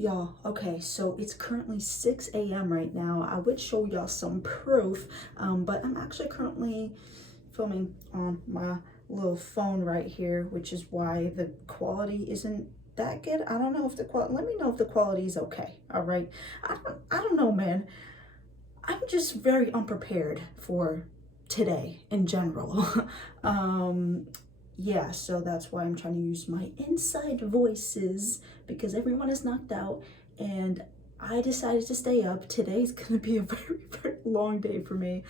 Y'all, okay, so it's currently 6 a.m. right now. I would show y'all some proof, but I'm actually currently filming on my little phone right here, which is why the quality isn't that good. I don't know if the quality, let me know if the quality is okay, all right? I don't know, man. I'm just very unprepared for today in general. um, yeah, so that's why I'm trying to use my inside voices because everyone is knocked out and I decided to stay up. Today's gonna be a very, very long day for me.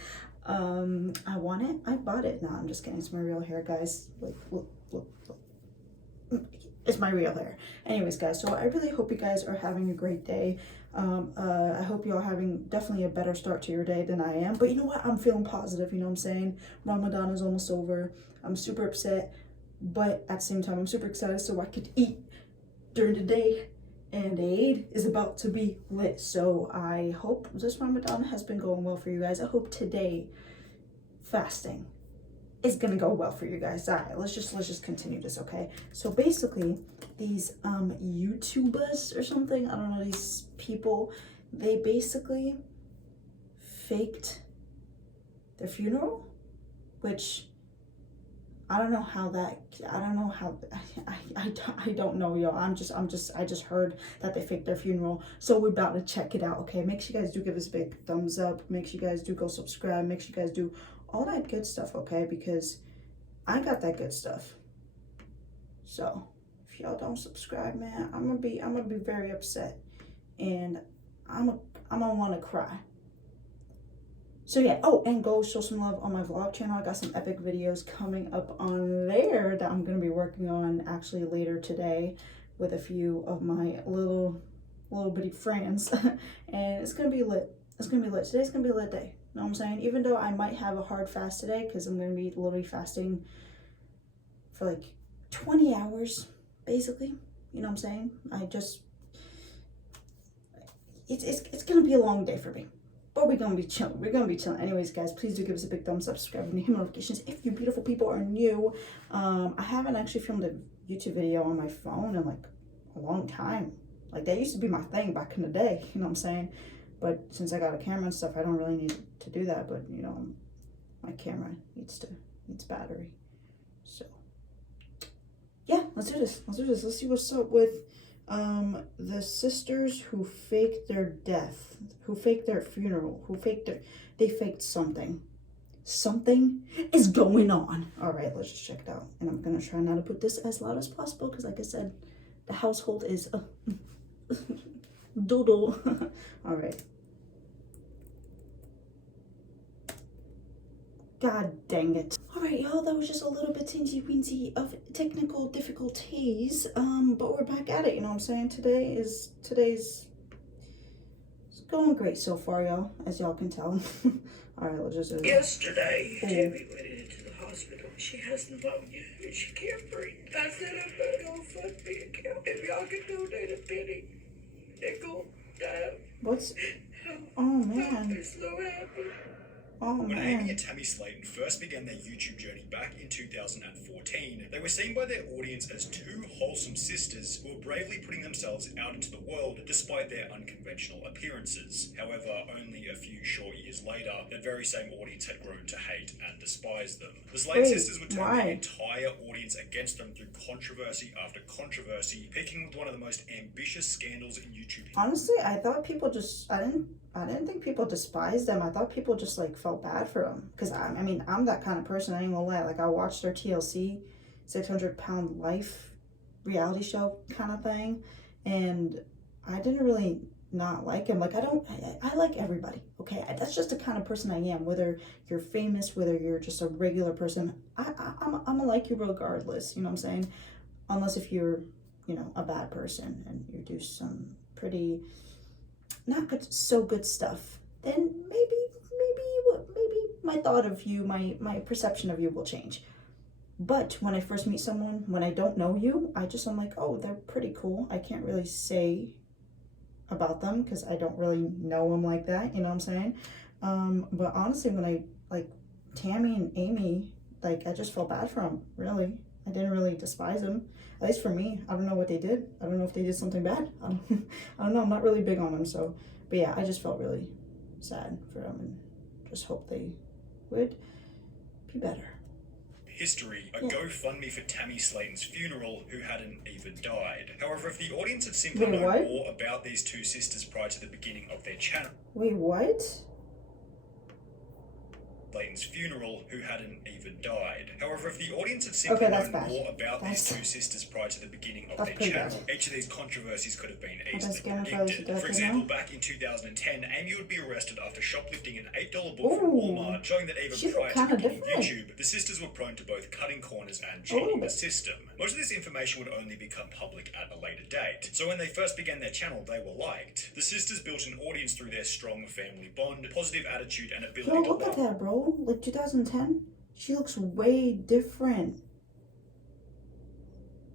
I want it, I bought it. No, I'm just kidding. It's my real hair, guys. Look. It's my real hair. Anyways, guys, so I really hope you guys are having a great day. I hope you're having definitely a better start to your day than I am. But you know what? I'm feeling positive, you know what I'm saying? Ramadan is almost over. I'm super upset, but at the same time, I'm super excited so I could eat during the day. And the Eid is about to be lit. So I hope this Ramadan has been going well for you guys. I hope today fasting is gonna go well for you guys. All right, let's just continue this, okay? So basically, these YouTubers or something, I don't know, these people, they basically faked their funeral, which I don't know how that, I don't know how, I don't know, y'all. I just heard that they faked their funeral. So we're about to check it out, okay? Make sure you guys do give us a big thumbs up. Make sure you guys do go subscribe. Make sure you guys do all that good stuff, okay? Because I got that good stuff. So if y'all don't subscribe, man, I'm gonna be very upset. And I'm gonna wanna cry. So yeah, oh, and go show some love on my vlog channel. I got some epic videos coming up on there that I'm gonna be working on actually later today with a few of my little bitty friends. And it's gonna be lit. It's gonna be lit. Today's gonna be a lit day. You know what I'm saying? Even though I might have a hard fast today because I'm gonna be literally fasting for like 20 hours, basically. You know what I'm saying? It's gonna be a long day for me. But we're gonna be chilling. We're gonna be chilling. Anyways, guys, please do give us a big thumbs up, subscribe, and hit notifications if you beautiful people are new. I haven't actually filmed a YouTube video on my phone in like a long time. Like that used to be my thing back in the day, you know what I'm saying? But since I got a camera and stuff, I don't really need to do that. But you know, my camera needs battery. So yeah, let's do this. Let's see what's up with the sisters who faked their death, who faked their funeral, they faked something. Something is going on. All right, let's just check it out. And I'm gonna try not to put this as loud as possible because like I said, the household is doodle. All right. God dang it. All right, y'all, that was just a little bit teensy weensy of technical difficulties. But we're back at it, you know what I'm saying? Today's it's going great so far, y'all, as y'all can tell. All right, let's just do Yesterday, Debbie went into the hospital. She has pneumonia and she can't breathe. I said I'm gonna go GoFundMe account if y'all can donate a penny. Nickel, dime. What's oh man. I'm so happy. Oh When man. Amy and Tammy Slayton first began their YouTube journey back in 2014, they were seen by their audience as two wholesome sisters who were bravely putting themselves out into the world despite their unconventional appearances. However, only a few short years later, that very same audience had grown to hate and despise them. The Slayton sisters would turn their entire audience against them through controversy after controversy, peaking with one of the most ambitious scandals in YouTube. Honestly, I thought people just, I didn't think people despised them. I thought people just like felt bad for them. Because I mean, I'm that kind of person. I ain't gonna lie. Like I watched their TLC 600-pound life reality show kind of thing. And I didn't really not like him. Like I like everybody. Okay. That's just the kind of person I am. Whether you're famous, whether you're just a regular person, I'm gonna like you regardless. You know what I'm saying? Unless if you're, you know, a bad person and you do some pretty not good, so good stuff, then maybe my thought of you, my perception of you will change. But when I first meet someone, when I don't know you, I'm like, oh, they're pretty cool. I can't really say about them because I don't really know them like that, you know what I'm saying? But honestly, when I like Tammy and Amy, like I just felt bad for them, really. I didn't really despise them. At least for me, I don't know what they did. I don't know if they did something bad. I don't know. I'm not really big on them. So, but yeah, I just felt really sad for them and just hope they would be better. History, a Yeah. GoFundMe for Tammy Slaton's funeral, who hadn't even died. However, if the audience had simply Wait, known what? more about these two sisters prior to the beginning of their channel, Wait, what? Slaton's funeral, who hadn't even died. However, if the audience had simply Okay, that's known bad. more about That's- these two sisters prior to the beginning of that's their pretty channel, bad. each of these controversies could have been that's easily Game of Thrones predicted. death For right example, now. back in 2010, Amy would be arrested after shoplifting an $8 book Ooh. from Walmart, showing that even She prior looked to kinda beginning different. YouTube, the sisters were prone to both cutting corners and A little cheating the bit. system. Most of this information would only become public at a later date. So when they first began their channel, they were liked. The sisters built an audience through their strong family bond, positive attitude, and ability Yo, to look at love. that, bro. Like 2010, she looks way different.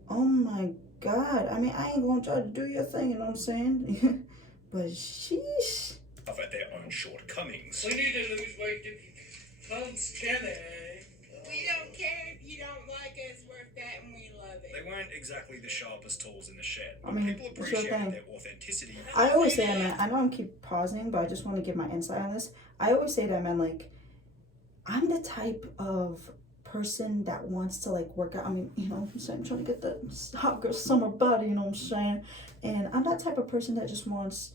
Oh my god. I mean, I ain't gonna try to do your thing, you know what I'm saying? But sheesh. At their own shortcomings. We need to lose weight to Tom's Kenny. We don't care if you don't like us, we're fat and we love They it. weren't exactly the sharpest tools in the shed, I but mean, people it's your appreciated thing. their authenticity. I always say that, man. I know I'm keep pausing, but I just want to give my insight on this. I always say that, man, like, I'm the type of person that wants to, like, work out. I mean, you know what I'm saying? I'm trying to get the hot girl summer body, you know what I'm saying? And I'm that type of person that just wants,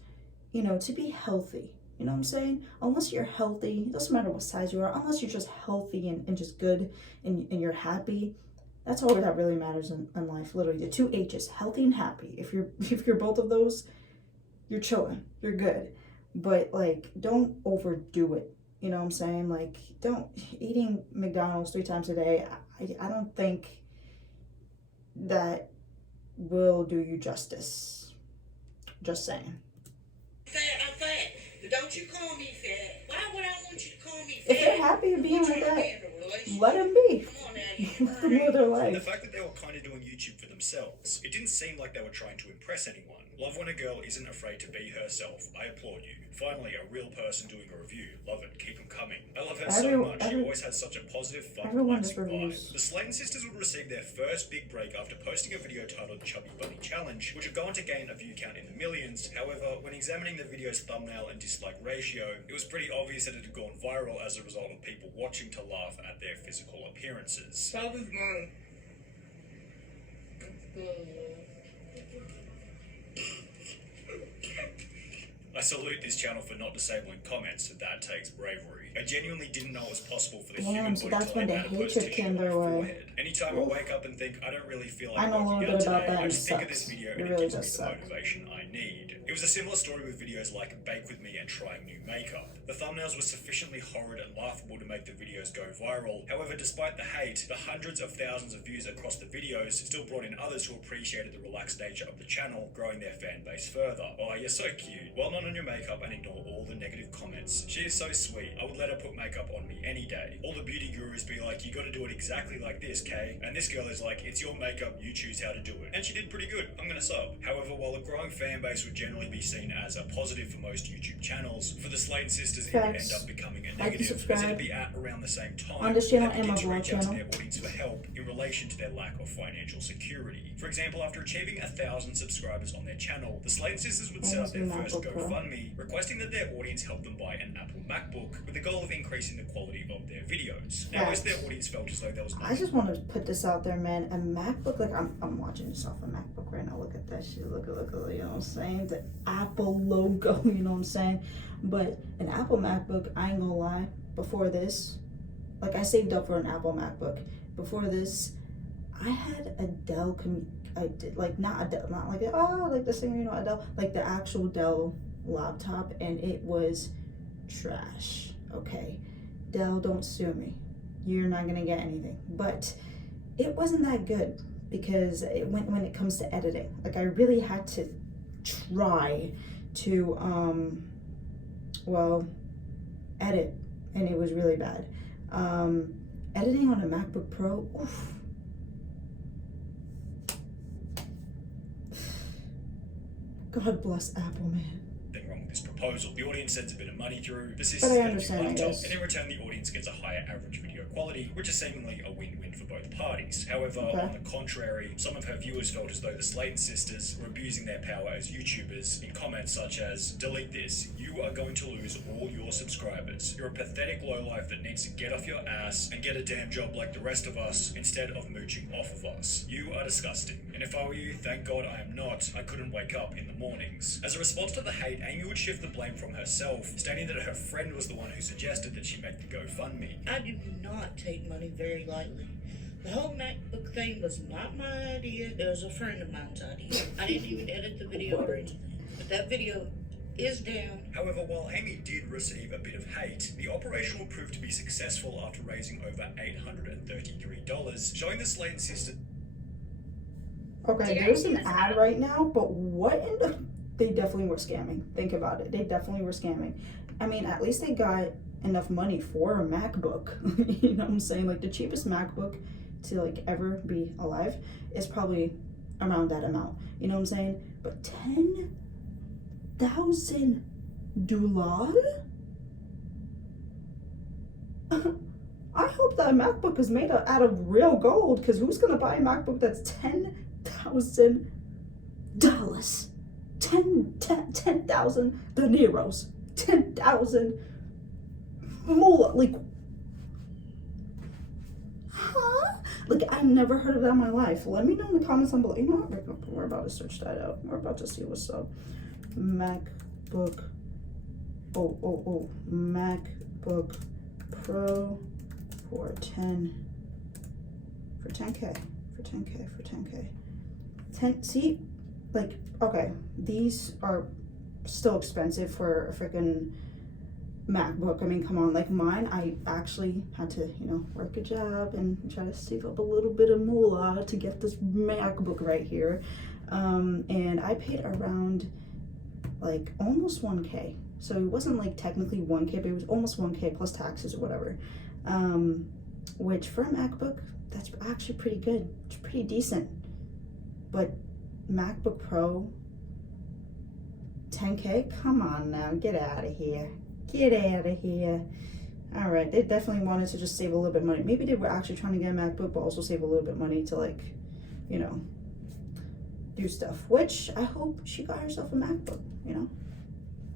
you know, to be healthy. You know what I'm saying? Unless you're healthy, it doesn't matter what size you are, unless you're just healthy and just good and you're happy. That's all that really matters in life, literally. The two H's, healthy and happy. If you're both of those, you're chilling. You're good. But like, don't overdo it. You know what I'm saying? Like, don't eating McDonald's 3 times a day. I don't think that will do you justice. Just saying. Fat, I'm fat. Don't you call me fat. Why would I want you to call me fat? If they're happy being We're like trying to that, be in a relationship. let them be. Come on now, you Let them live their The life. fact that they were kind of doing YouTube for themselves, it didn't seem like they were trying to impress anyone. Love when a girl isn't afraid to be herself. I applaud you. Finally, a real person doing a review. Love it. Keep them coming. I love her so much. She always has such a positive, fun, everyone does relaxing vibe. reviews. The Slayton sisters would receive their first big break after posting a video titled Chubby Bunny Challenge, which would go on to gain a view count in the millions. However, when examining the video's thumbnail and dislike ratio, it was pretty obvious that it had gone viral as a result of people watching to laugh at their physical appearances. Father's money. I salute this channel for not disabling comments, that takes bravery. I genuinely didn't know it was possible for the Damn, human so body that's to when lay the adipose hatred tissue came on my their way. forehead. Anytime I Oof. wake up and think I don't really feel like I know a working little out bit about today, that I and just it think of this sucks. video It and really it gives me does the suck. motivation I need. It was a similar story with videos like Bake With Me and trying new makeup. The thumbnails were sufficiently horrid and laughable to make the videos go viral. However, despite the hate, the hundreds of thousands of views across the videos still brought in others who appreciated the relaxed nature of the channel, growing their fan base further. Oh, you're so cute. Well done on your makeup and ignore all the negative comments. She is so sweet. I would let her put makeup on me any day. All the beauty gurus be like, you gotta do it exactly like this, Kay. And this girl is like, it's your makeup, you choose how to do it. And she did pretty good. I'm gonna sub. However, while a growing fan base would generally be seen as a positive for most YouTube channels, for the Slayton sisters it would end Facts. up becoming a Like and negative, as subscribe. it'd be at around the same time On this that channel they and begin my to vlog reach out to channel. their audience for help in relation to their lack of financial security. For example, after achieving 1,000 subscribers on their channel, the Slayton sisters would set up their Amazon first MacBook Pro. GoFundMe, requesting that their audience help them buy an Apple MacBook with the goal of increasing the quality of their videos. Now, most of their audience felt as though there was no I just want to put this out there, man. A MacBook, like I'm watching this off a MacBook right now. Look at that shit. Look, you know what I'm saying? The Apple logo, you know what I'm saying? But an Apple MacBook, I ain't gonna lie. Before this, like I saved up for an Apple MacBook. Before this, I had a Dell. I did like not a Dell, not like like the singer, you know, Adele, like the actual Dell laptop, and it was trash. Okay, Dell, don't sue me. You're not gonna get anything. But it wasn't that good because when it comes to editing, like I really had to try to edit, and it was really bad. Editing on a MacBook Pro, oof. God bless Apple, man. something wrong with this proposal. The audience sends a bit of money through, the But sisters I get a new understand, I laptop, guess. and in return the audience gets a higher average video quality, which is seemingly a win-win for both parties. However, Okay. on the contrary, some of her viewers felt as though the Slayton sisters were abusing their power as YouTubers in comments such as, "Delete this, you are going to lose all your subscribers. You're a pathetic lowlife that needs to get off your ass and get a damn job like the rest of us instead of mooching off of us. You are disgusting. And if I were you, thank God I am not. I couldn't wake up in the mornings." As a response to the hate, Amy would shift the blame from herself, stating that her friend was the one who suggested that she make the GoFundMe. I do not take money very lightly. The whole MacBook thing was not my idea. It was a friend of mine's idea. I didn't even edit the video or anything. But that video is down. However, while Amy did receive a bit of hate, the operation would prove to be successful after raising over $833, showing the Slayton sisters. Okay, there's an ad right now, but what in the... They definitely were scamming. Think about it. They definitely were scamming. I mean, at least they got enough money for a MacBook. You know what I'm saying? Like, the cheapest MacBook to, like, ever be alive is probably around that amount. You know what I'm saying? But $10,000? I hope that MacBook is made out of real gold, because who's going to buy a MacBook that's $10,000? 10,000 dineros. 10,000 moolah. Like, huh? Like, I never heard of that in my life. Let me know in the comments down below. You know what? We're about to search that out. We're about to see what's up. MacBook. Oh. MacBook Pro for 10K. For 10K. See, like, okay, these are still expensive for a freaking MacBook. I mean, come on, like mine, I actually had to, work a job and try to save up a little bit of moolah to get this MacBook right here. And I paid around like almost 1K. So it wasn't like technically 1K, but it was almost 1K plus taxes or whatever. Which for a MacBook, that's actually pretty good. It's pretty decent. But MacBook Pro, 10K? Come on now, get out of here. Get out of here. All right, they definitely wanted to just save a little bit of money. Maybe they were actually trying to get a MacBook, but also save a little bit of money to, like, do stuff. Which I hope she got herself a MacBook,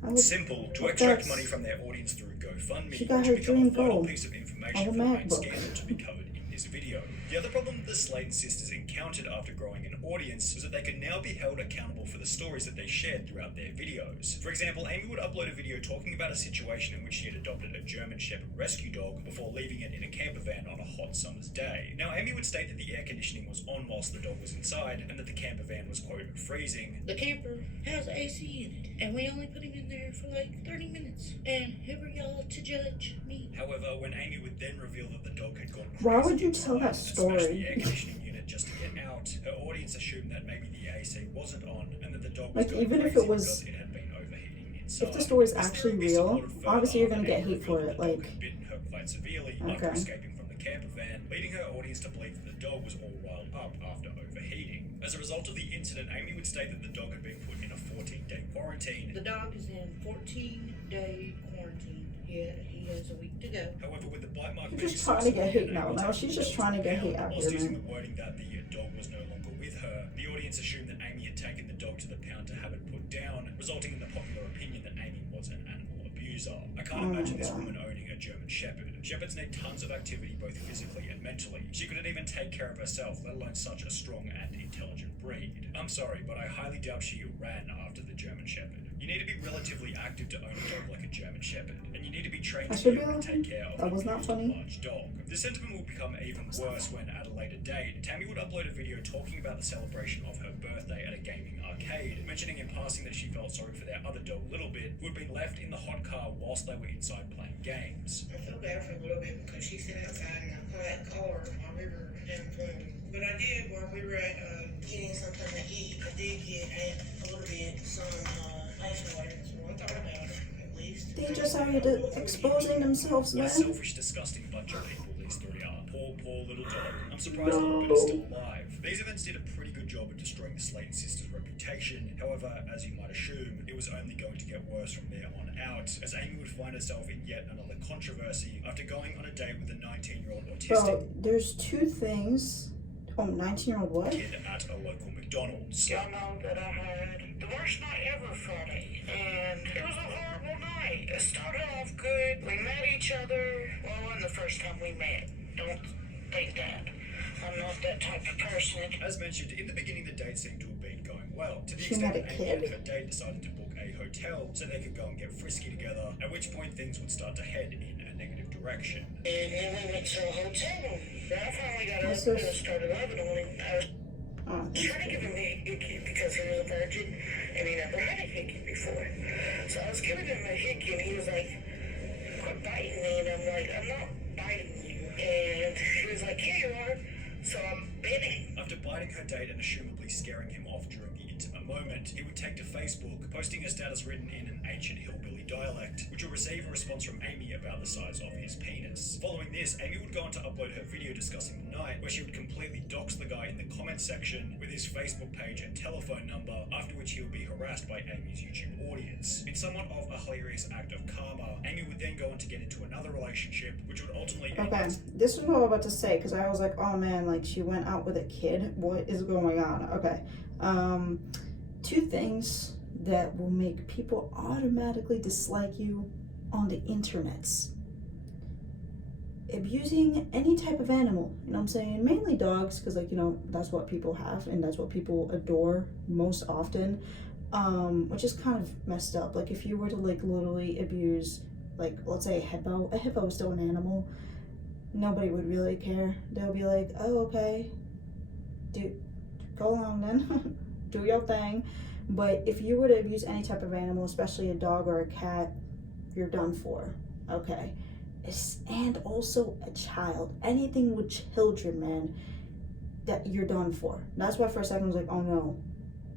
I hope Simple to extract money from their audience through GoFundMe, She got which her become a dream vital goal piece of information of for a the main MacBook. scandal to be covered in this video. The other problem the Slayton sisters encountered after growing an audience was that they could now be held accountable for the stories that they shared throughout their videos. For example, Amy would upload a video talking about a situation in which she had adopted a German Shepherd rescue dog before leaving it in a camper van on a hot summer's day. Now, Amy would state that the air conditioning was on whilst the dog was inside, and that the camper van was, quote, freezing. The camper has AC in it, and we only put him in there for like 30 minutes. And who are y'all to judge me? However, when Amy would then reveal that the dog had gone crazy Why would you tell that inside and smashed story? the air conditioning unit just to get out, her audience assumed that maybe the AC wasn't on and that the dog was Like, going even if crazy it was- because it had been overheating inside. If the story is This actually theory missed a real, lot of further obviously you're gonna after get Amy hate for revealed it, that the dog like- had bitten her quite severely after Okay. escaping from the camper van, leading her audience to believe that the dog was all riled up after overheating. As a result of the incident, Amy would state that the dog had been put in a 14-day quarantine. The dog is in 14-day quarantine. Yeah, he has a week to go. However, with the bite mark She's being just trying to get hate successful, now. Amy No, took she's the just dog trying to get down, hate out whilst here, using man. the wording that the dog was no longer with her. The audience assumed that Amy had taken the dog to the pound to have it put down, resulting in the popular opinion that Amy was an animal abuser. I can't Oh my imagine this God. woman owning a German Shepherd. Shepherds need tons of activity both physically and mentally. She couldn't even take care of herself, let alone such a strong and intelligent breed. I'm sorry, but I highly doubt she ran after the German Shepherd. You need to be relatively active to own a dog like a German Shepherd, and you need to be trained I to should be be able to laughing. take care of That an was not abused funny. large dog. The sentiment will become even worse when, at a later date, Tammy would upload a video talking about the celebration of her birthday at a gaming arcade, mentioning in passing that she felt sorry for their other dog, Little Bit, who had been left in the hot car whilst they were inside playing games. I feel bad for a little bit because she sat outside in a hot car while we were having fun. But I did, while we were at getting something to eat, I did get a little bit some ice water. So I thought about it, at least. They just are exposing themselves, What a man. selfish, disgusting bunch of people these three are. Poor, poor little dog. I'm surprised little bit is still alive. These events did a pretty good job of destroying the Slayton sisters' reputation. However, as you might assume, it was only going to get worse from there on out, as Amy would find herself in yet another controversy after going on a date with a 19-year-old autistic Bro, there's two things. Oh, 19-year-old what? kid at a local McDonald's. Y'all know that I had the worst night ever Friday, and it was a horrible night. It started off good. We met each other. Well, it wasn't the first time we met. Don't think that. I'm not that type of person. As mentioned, in the beginning the date seemed to have been going well, to the She extent met a that Amy and kid? her date decided to book a hotel so they could go and get frisky together, at which point things would start to head in a negative direction. And then we went to a hotel room. Then I finally got What's up this? and started loving on him. I was Oh, trying to give him a hickey because he was a virgin and he never had a hickey before. So I was giving him a hickey and he was like, quit biting me. And I'm like, I'm not biting you. And he was like, yeah, you are. So I bit him. After biting her date and assumably scaring him off during the intimate moment, he would take to Facebook, posting a status written in an ancient hillbilly dialect, which would receive a response from Amy about the size of his penis. Following this, Amy would go on to upload her video discussing the night, where she would completely dox the guy in the comments section with his Facebook page and telephone number, after which he would be harassed by Amy's YouTube audience. In somewhat of a hilarious act of karma, Amy would then go on to get into another relationship, which would ultimately end okay. This is what I'm about to say, because I was like, oh man, like she went out with a kid. What is going on? Okay. Two things that will make people automatically dislike you on the internets. Abusing any type of animal, you know what I'm saying? Mainly dogs, because like, you know, that's what people have and that's what people adore most often. Which is kind of messed up. Like if you were to like literally abuse, like let's say a hippo is still an animal, nobody would really care. They'll be like, oh, okay, dude, go along then. Do your thing. But if you were to abuse any type of animal, especially a dog or a cat, you're done for. Okay. And also a child. Anything with children, man, that you're done for. That's why for a second I was like, oh no.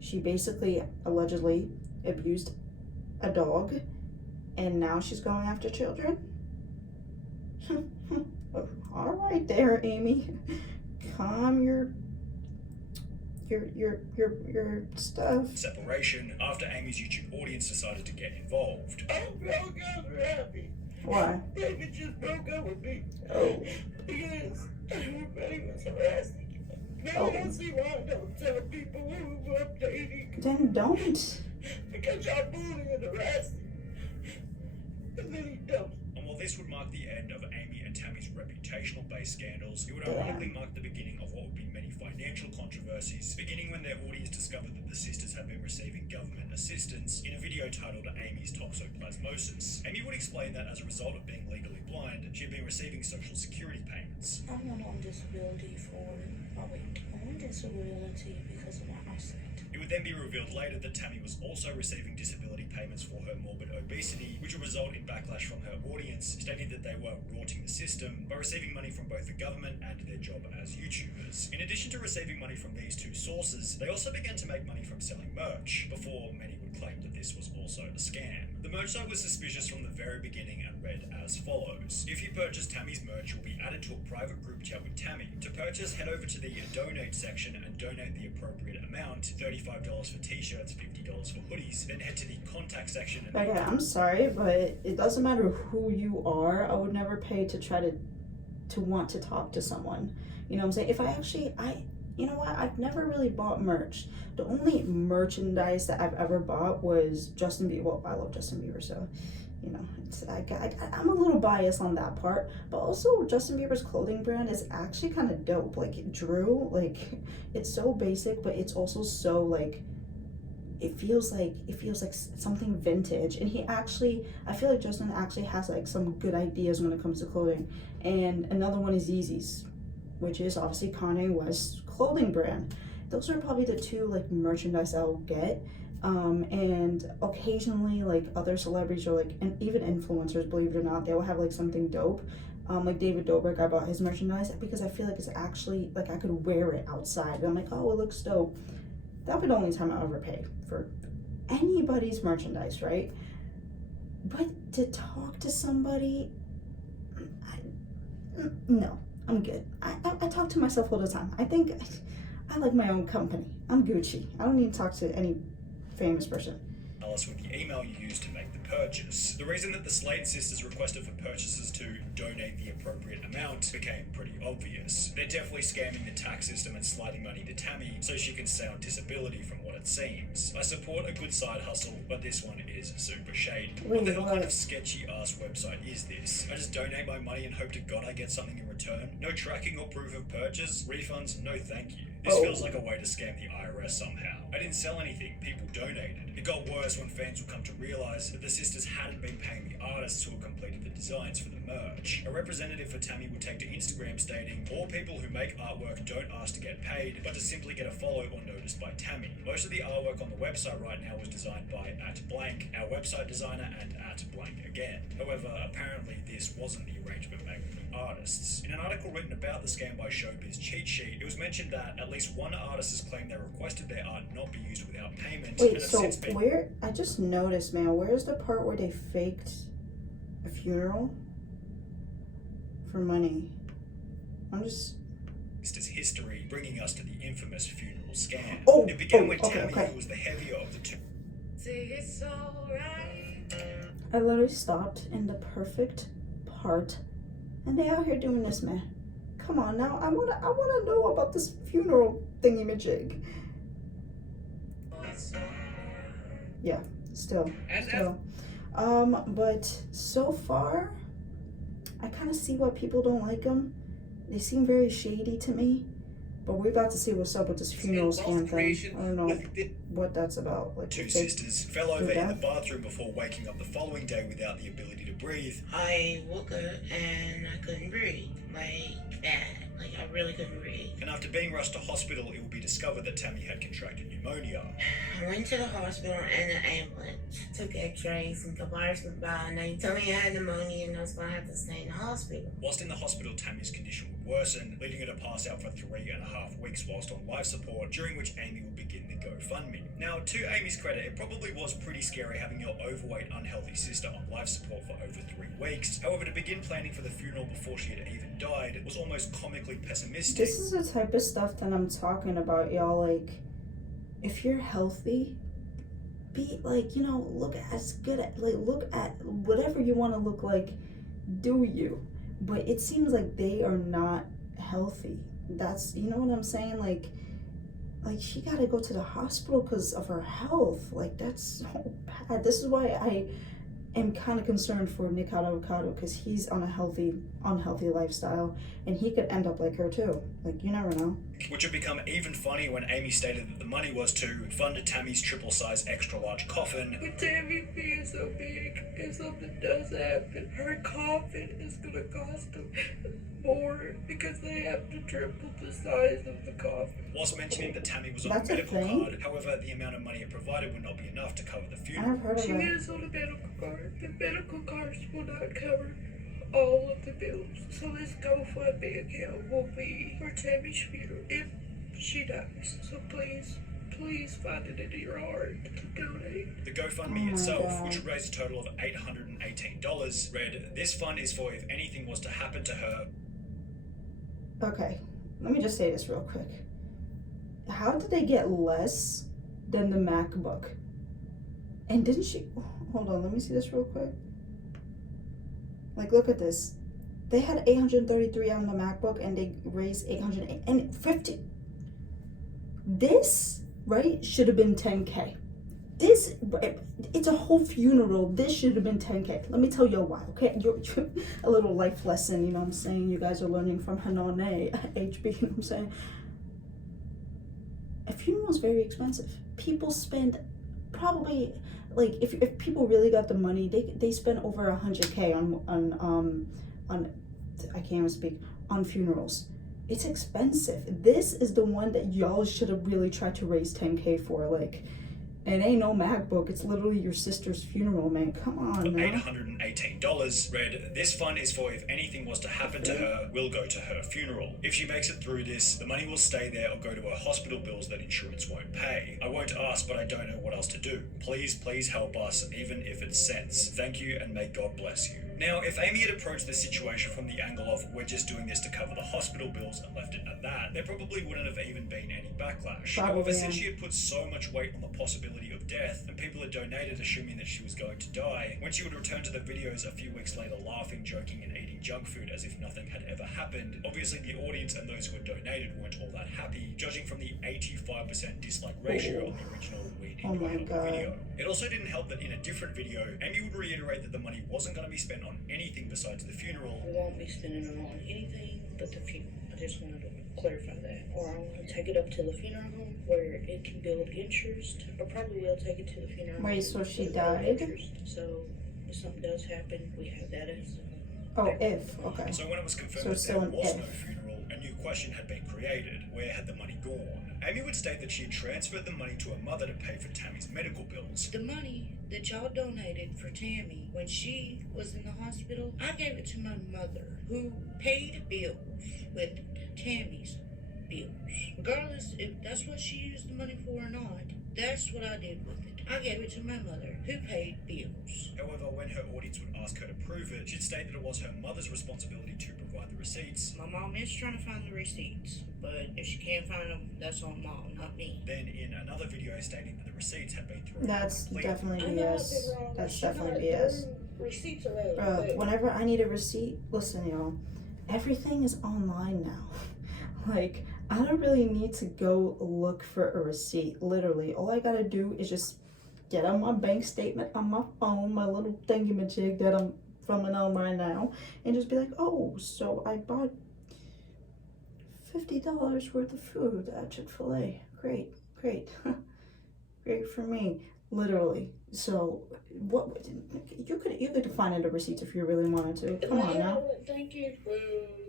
She basically allegedly abused a dog and now she's going after children? All right there, Amy. Calm your stuff. separation after Amy's YouTube audience decided to get involved. Oh, girl, guys are happy. Why? David just broke up with me. Oh. Because everybody was harassing him. Now Oh. I don't see why I don't tell people we were dating. Then don't. Because y'all bullying and harassing. And then he dumps. And while this would mark the end of Amy and Tammy's reputational-based scandals, it would ironically mark the beginning of what would be many financial controversies, beginning when their audience discovered that the sisters had been receiving government assistance in a video titled Amy's Toxoplasmosis. Amy would explain that as a result of being legally blind, she had been receiving social security payments. I'm not on disability I'm on disability because of my eyesight. It would then be revealed later that Tammy was also receiving disability payments for her morbid obesity, which would result in backlash from her audience, stating that they were rorting the system by receiving money from both the government and their job as YouTubers. In addition to receiving money from these two sources, they also began to make money from selling merch, before many would claim that this was also a scam. The merch site was suspicious from the very beginning and read as follows. If you purchase Tammy's merch, you'll be added to a private group chat with Tammy. To purchase, head over to the donate section and donate the appropriate amount, $35 for t-shirts, $50 for hoodies. Then head to the contact section and Okay, I'm sorry, but it doesn't matter who you are. I would never pay to try to want to talk to someone. You know what I'm saying? If you know what? I've never really bought merch. The only merchandise that I've ever bought was Justin Bieber. Well, I love Justin Bieber, so, you know, I'm a little biased on that part. But also, Justin Bieber's clothing brand is actually kind of dope. Like, Drew, like, it's so basic, but it's also so, like, it feels like something vintage. And I feel like Justin actually has, like, some good ideas when it comes to clothing. And another one is Yeezys, which is obviously Kanye West's clothing brand. Those are probably the two like merchandise I'll get. And occasionally like other celebrities or like and even influencers, believe it or not, they will have like something dope. Like David Dobrik, I bought his merchandise because I feel like it's actually like I could wear it outside. And I'm like, oh, it looks dope. That'll be the only time I'll ever pay for anybody's merchandise, right? But to talk to somebody, no. I'm good. I talk to myself all the time. I think I like my own company. I'm Gucci. I don't need to talk to any famous person. Alice with the email you used to make the purchase. The reason that the Slade sisters requested for purchasers to donate the appropriate amount became pretty obvious. They're definitely scamming the tax system and sliding money to Tammy so she can stay on disability from what it seems. I support a good side hustle, but this one is super shady. What the hell kind of sketchy ass website is this? I just donate my money and hope to God I get something in return? No tracking or proof of purchase? Refunds? No thank you. This feels like a way to scam the IRS somehow. I didn't sell anything, people donated. It got worse when fans would come to realise that the sisters hadn't been paying the artists who had completed the designs for the merch. A representative for Tammy would take to Instagram stating, all people who make artwork don't ask to get paid, but to simply get a follow or noticed by Tammy. Most of the artwork on the website right now was designed by @blank, our website designer, and @blank again. However, apparently this wasn't the arrangement made with the artists. In an article written about the scam by Showbiz Cheat Sheet, it was mentioned that at least one artist has claimed they requested their art not be used without payment. Wait, so where, I just noticed, man, where's the part where they faked a funeral for money? I'm just... As history, bringing us to the infamous funeral scam. Oh, it began when okay, Tammy, okay. who was the heavier of the two. It's alright. I literally stopped in the perfect part, and they out here doing this, man. Come on now, I wanna know about this funeral thingy-majig. Yeah, still. But so far, I kind of see why people don't like them. They seem very shady to me. But we're about to see what's up with this funeral scam thing. I don't know what that's about. Like, Two sisters fell over in the bathroom before waking up the following day without the ability to breathe. I woke up and I couldn't breathe. Like bad. Like I really couldn't breathe. And after being rushed to hospital, it would be discovered that Tammy had contracted pneumonia. I went to the hospital and an ambulance. Took x-rays and a couple hours went by and they told me I had pneumonia and I was going to have to stay in the hospital. Whilst in the hospital, Tammy's condition would worsen, leading her to pass out for 3.5 weeks whilst on life support, during which Amy would begin the GoFundMe. Now, to Amy's credit, it probably was pretty scary having your overweight, unhealthy sister on life support for over 3 weeks. However, to begin planning for the funeral before she had even died was almost comically pessimistic. This is the type of stuff that I'm talking about, y'all. Like, if you're healthy, be like, you know, look as good at, like, look at whatever you want to look like, do you. But it seems like they are not healthy. That's, you know what I'm saying? Like she gotta go to the hospital because of her health. Like, that's so bad. This is why I am kind of concerned for Nick Avocado, because he's on a unhealthy lifestyle, and he could end up like her too. Like, you never know. Which would become even funny when Amy stated that the money was to fund Tammy's triple-size extra-large coffin. With Tammy being so big, if something does happen, her coffin is gonna cost them more because they have to triple the size of the coffin. Whilst mentioning that Tammy was on That's a a medical thing? card, however, the amount of money it provided would not be enough to cover the funeral. I've heard of She that. is on a medical card. The medical cards will not cover all of the bills. So this GoFundMe account will be for Tammy's funeral if she dies. So please find it in your heart to donate. The GoFundMe Oh my itself, God. which would raise a total of $818, read, "This fund is for if anything was to happen to her." Okay, let me just say this real quick. How did they get less than the MacBook? And didn't she... Hold on, let me see this real quick. Like, look at this. They had 833 on the MacBook, and they raised 850. This, right, should have been 10K. This, it's a whole funeral. This should have been 10K. Let me tell you why, okay? You're a little life lesson, you know what I'm saying? You guys are learning from Hanone, HB, you know what I'm saying? A funeral is very expensive. People spend probably, like, if people really got the money, they spend over 100K on I can't even speak, on funerals. It's expensive. This is the one that y'all should have really tried to raise 10K for. Like, it ain't no MacBook. It's literally your sister's funeral, man. Come on, man. $818 read, "This fund is for if anything was to happen to her, will go to her funeral. If she makes it through this, the money will stay there or go to her hospital bills that insurance won't pay. I won't ask, but I don't know what else to do. Please help us, even if it's cents. Thank you, and may God bless you." Now, if Amy had approached the situation from the angle of we're just doing this to cover the hospital bills and left it at that, there probably wouldn't have even been any backlash. Probably, However, yeah. since she had put so much weight on the possibility of death, and people had donated assuming that she was going to die, when she would return to the videos a few weeks later laughing, joking, and eating junk food as if nothing had ever happened, obviously the audience and those who had donated weren't all that happy, judging from the 85% dislike ratio on the original We Need Oh Your my Help God. video. It also didn't help that in a different video, Amy would reiterate that the money wasn't going to be spent on anything besides the funeral. I won't be spending it on anything but the funeral. I just wanted to clarify that. Or I want to take it up to the funeral home where it can build interest. Or probably will take it to the funeral home. Wait, so she with build died? interest. So if something does happen, we have that as Oh, if. Okay. So when it was confirmed So that it's still there an was if. no funeral, a new question had been created: where had the money gone? Amy would state that she had transferred the money to her mother to pay for Tammy's medical bills. the money that y'all donated for Tammy when she was in the hospital. I gave it to my mother, who paid bills with Tammy's bills. Regardless if that's what she used the money for or not, that's what I did with it. I gave it to my mother, who paid bills. However, when her audience would ask her to prove it, she'd state that it was her mother's responsibility to provide the receipts. My mom is trying to find the receipts, but if she can't find them, that's on mom, not me. Then, in another video stating that the receipts had been thrown out That's completely. definitely I know I've BS. been wrong. That's She's definitely not BS. throwing receipts around. Bro, but whenever I need a receipt, listen, y'all, everything is online now. Like, I don't really need to go look for a receipt. Literally, all I gotta do is just get on my bank statement on my phone, my little thingamajig that I'm filming on right now, and just be like, oh, so I bought $50 worth of food at Chick-fil-A. Great, great. Great for me. Literally. So what you could find the receipts if you really wanted to. Come on I now. wasn't thinking, well,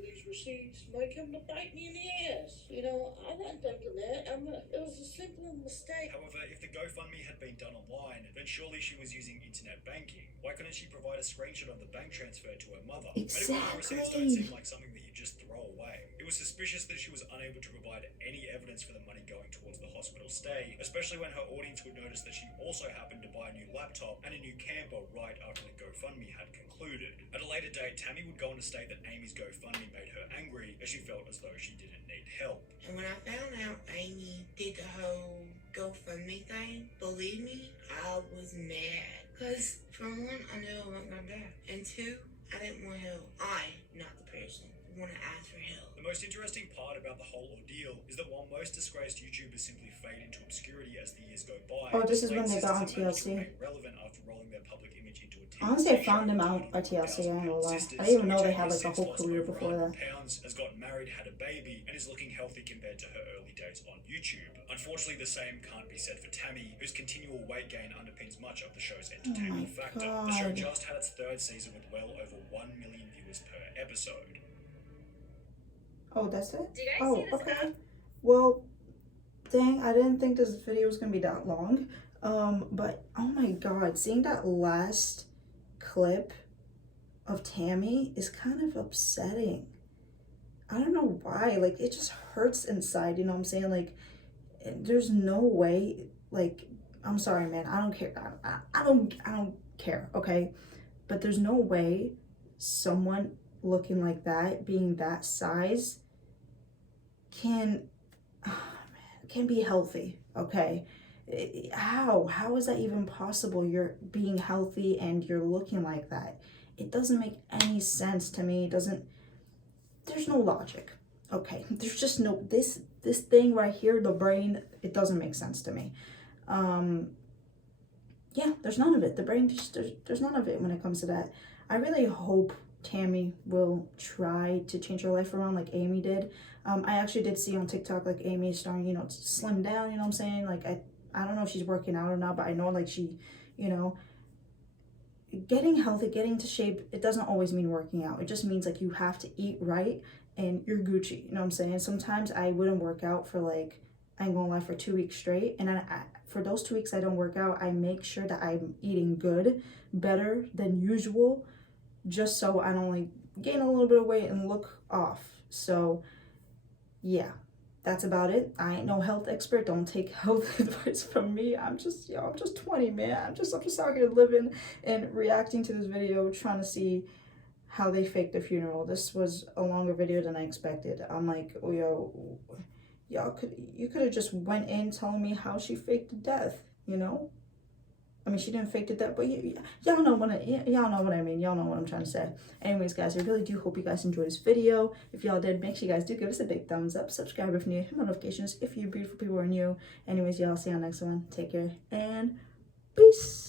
these receipts may come to bite me in the ass. You know, I wasn't thinking that. It was a simple mistake. However, if the GoFundMe had been done online, then surely she was using internet banking. Why couldn't she provide a screenshot of the bank transfer to her mother? Medical receipts don't seem like something that you just throw away. It was suspicious that she was unable to provide any evidence for the money going towards the hospital stay, especially when her audience would notice that she also happened to buy a new laptop and a new camper right after the GoFundMe had concluded. At a later date, Tammy would go on to state that Amy's GoFundMe made her angry, as she felt as though she didn't need help. And when I found out Amy did the whole GoFundMe thing, believe me, I was mad. Because, for one, I knew I wasn't going to die. And two, I didn't want help. Not the person, want to ask for help. The most interesting part about the whole ordeal is that while most disgraced YouTubers simply fade into obscurity as the years go by, Oh, this is when they Slate got on Sisters have managed to TLC. remain relevant after rolling their public image into a Honestly, I found them out by TLC, I ain't gonna lie. I didn't even know they had like a whole career before that. Pounds, has gotten married, had a baby, and is looking healthy compared to her early days on YouTube. Unfortunately, the same can't be said for Tammy, whose continual weight gain underpins much of the show's entertainment factor. The show God. just had its third season with well over 1 million viewers per episode. Oh, that's it? Do you guys Oh, see this okay. app? Well, dang, I didn't think this video was gonna be that long. But oh my god, seeing that last clip of Tammy is kind of upsetting. I don't know why. Like, it just hurts inside, you know what I'm saying? Like, there's no way, like, I'm sorry, man, I don't care. I don't care, okay? But there's no way someone looking like that, being that size, can be healthy, okay? How is that even possible? You're being healthy and you're looking like that. It doesn't make any sense to me. There's no logic, okay? There's just no, this thing right here, the brain, it doesn't make sense to me. Yeah, there's none of it. The brain, just, there's none of it when it comes to that. I really hope Tammy will try to change her life around like Amy did. I actually did see on TikTok, like, Amy is starting, to slim down, you know what I'm saying? Like, I don't know if she's working out or not, but I know, like, she, getting healthy, getting to shape, it doesn't always mean working out. It just means, like, you have to eat right and you're Gucci, you know what I'm saying? Sometimes I wouldn't work out for, like, I ain't gonna lie, for 2 weeks straight. And for those 2 weeks I don't work out, I make sure that I'm eating good, better than usual, just so I don't, like, gain a little bit of weight and look off. So, yeah, that's about it. I ain't no health expert. Don't take health advice from me. I'm just 20, man. I'm just out here living and reacting to this video, trying to see how they faked the funeral. This was a longer video than I expected. I'm like, oh, you could have just went in telling me how she faked the death, you know? I mean, she didn't fake the death, but y'all know what I mean. Y'all know what I'm trying to say. Anyways, guys, I really do hope you guys enjoyed this video. If y'all did, make sure you guys do give us a big thumbs up. Subscribe if new, hit notifications if you beautiful people are new. Anyways, y'all, see you on the next one. Take care and peace.